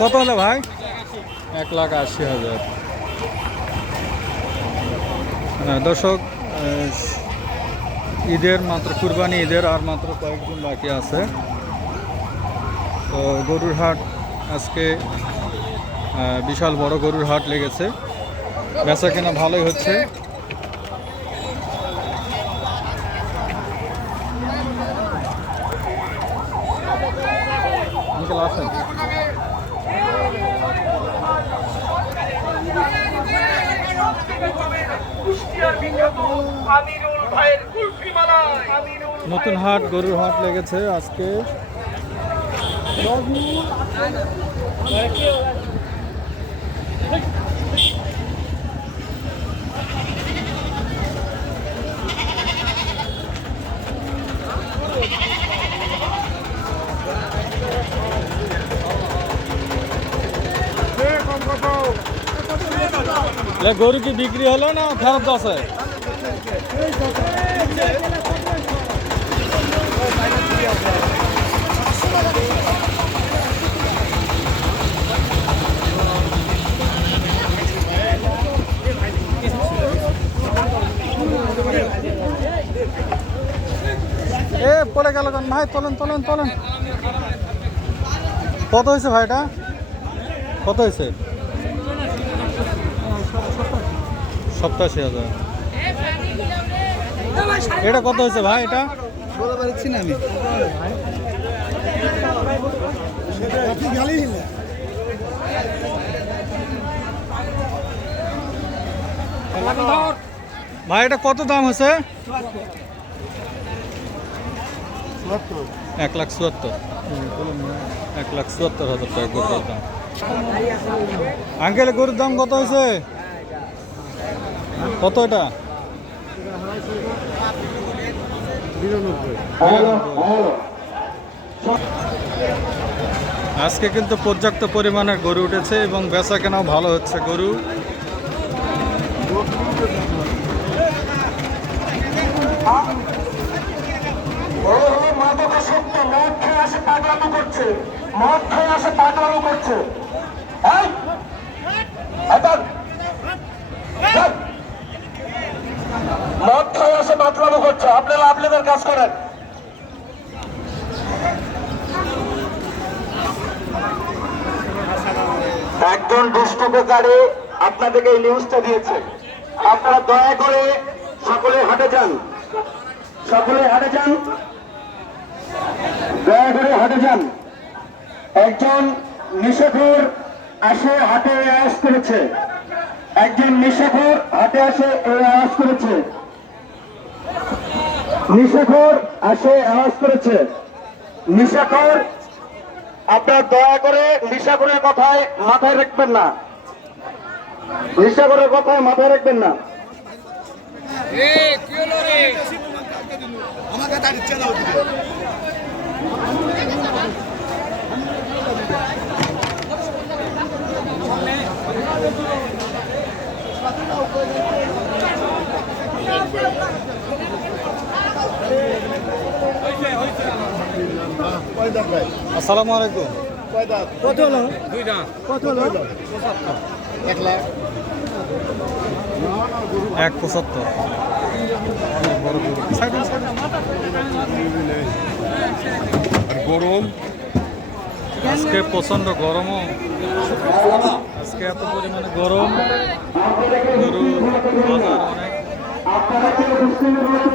কত হলো ভাই? 1,80,000। দর্শক, ঈদের মাত্র কুরবানি ঈদের আর মাত্র কয়েকদিন বাকি আছে। তো গরুর হাট আজকে বিশাল বড় গরুর হাট লেগেছে, বেচা কেনা ভালোই হচ্ছে। আসেন। নতুন হাট গরুর হাট লেগেছে আজকে। গরু কি বিক্রি হলো না ফেরত আছে? পড়ে গেল কেন ভাই? তোলেন তোলেন তোলেন। কত হয়েছে ভাইটা? কত হয়েছে? 87,000। এটা কত হয়েছে ভাই? এটা বলতে পারছি না আমি। ভাই এটা কত দাম হয়েছে? 1,74,000। 1,74,000 টাকা গরুর দাম। আঙ্কেল গরুর দাম কত হয়েছে? কত এটা? 92। আজকে কিন্তু পর্যাপ্ত পরিমাণে গরু উঠেছে এবং বেচা কেনাও ভালো হচ্ছে গরু। আপনারা আপনাদের কাজ করেন। একজন দুষ্টকারী আপনাদেরকে এই নিউজটা দিয়েছে। আপনারা দয়া করে সকলে হাটে যান, সকলে হাটে যান, দয়া করে হাটে যান। একজন নেশাখোর আসে হাটে আওয়াজ করেছে, একজন নেশাখোর হাটে আসে এই আওয়াজ করেছে, নেশাখোর আসে আওয়াজ করেছে। নেশাখোর, আপনারা দয়া করে নেশাখোরের কথায় মাথায় রাখবেন না, নেশাখোরের কথায় মাথায় রাখবেন না। আসসালামু আলাইকুম। কত হলো? কত হলো? 1,75। গরম আজকে প্রচন্ড গরমও, আজকে এত পরিমাণে গরম, গরু বাজার অনেক।